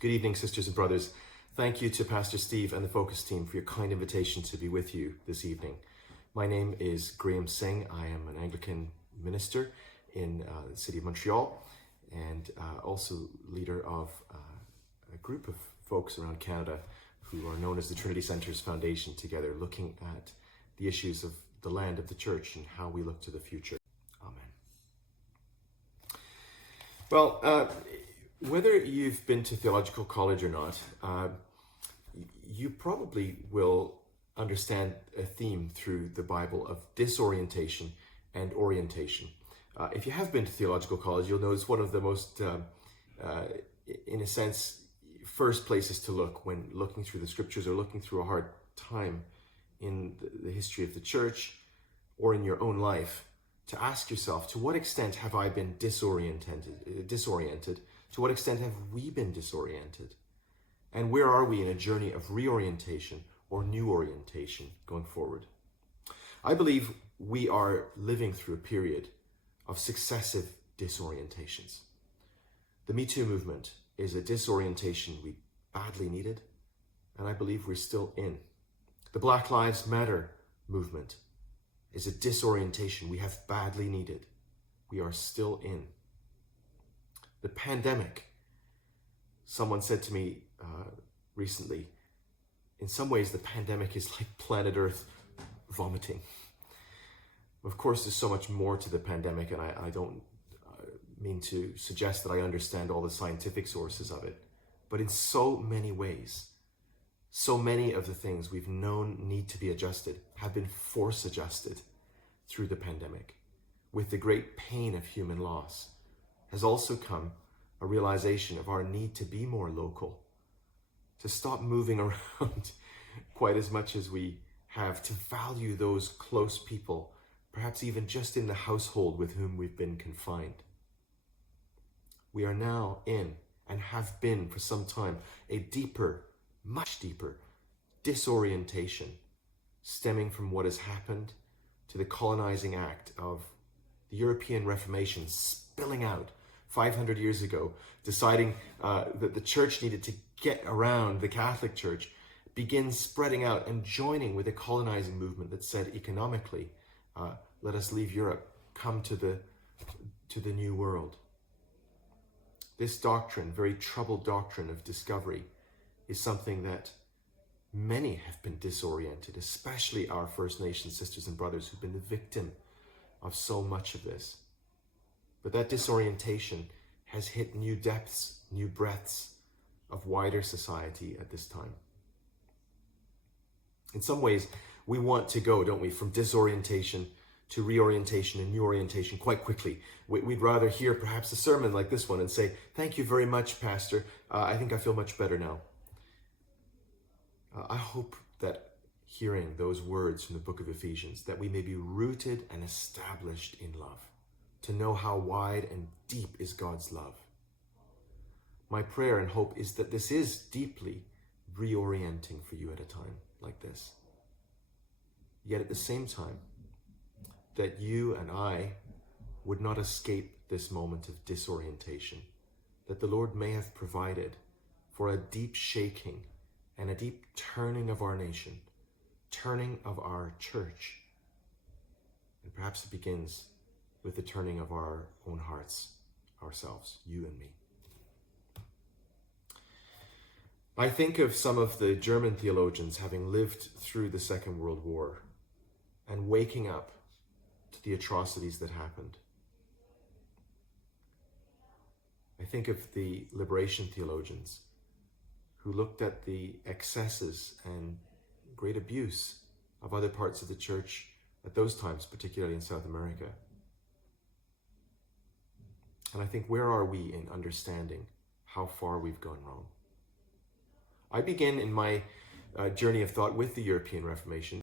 Good evening, sisters and brothers. Thank you to Pastor Steve and the Focus team for your kind invitation to be with you this evening. My name is Graham Singh. I am an Anglican minister in the city of Montreal and also leader of a group of folks around Canada who are known as the Trinity Centres Foundation, together looking at the issues of the land of the church and how we look to the future. Amen. Well, whether you've been to theological college or not, you probably will understand a theme through the Bible of disorientation and orientation. If you have been to theological college, you'll notice one of the most, in a sense, first places to look when looking through the scriptures or looking through a hard time in the history of the church or in your own life, to ask yourself, to what extent have I been disoriented? To what extent have we been disoriented? And where are we in a journey of reorientation or new orientation going forward? I believe we are living through a period of successive disorientations. The Me Too movement is a disorientation we badly needed, and I believe we're still in. The Black Lives Matter movement is a disorientation we have badly needed. We are still in. The pandemic, someone said to me recently, in some ways the pandemic is like planet Earth vomiting. Of course, there's so much more to the pandemic, and I don't mean to suggest that I understand all the scientific sources of it, but in so many ways, so many of the things we've known need to be adjusted have been force adjusted through the pandemic. With the great pain of human loss has also come a realization of our need to be more local, to stop moving around quite as much as we have, to value those close people, perhaps even just in the household with whom we've been confined. We are now in, and have been for some time, a deeper, much deeper disorientation stemming from what has happened to the colonizing act of the European Reformation spilling out 500 years ago, deciding that the church needed to get around the Catholic Church, begins spreading out and joining with a colonizing movement that said economically, let us leave Europe, come to the New World. This doctrine, very troubled doctrine of discovery, is something that many have been disoriented, especially our First Nation sisters and brothers who've been the victim of so much of this. But that disorientation has hit new depths, new breadths of wider society at this time. In some ways, we want to go, don't we, from disorientation to reorientation and new orientation quite quickly. We'd rather hear perhaps a sermon like this one and say, "Thank you very much, Pastor. I think I feel much better now." I hope that hearing those words from the book of Ephesians, that we may be rooted and established in love, to know how wide and deep is God's love. My prayer and hope is that this is deeply reorienting for you at a time like this. Yet at the same time, that you and I would not escape this moment of disorientation, that the Lord may have provided for a deep shaking and a deep turning of our nation, turning of our church. And perhaps it begins with the turning of our own hearts, ourselves, you and me. I think of some of the German theologians having lived through the Second World War and waking up to the atrocities that happened. I think of the liberation theologians who looked at the excesses and great abuse of other parts of the church at those times, particularly in South America. And I think, where are we in understanding how far we've gone wrong? I begin in my journey of thought with the European Reformation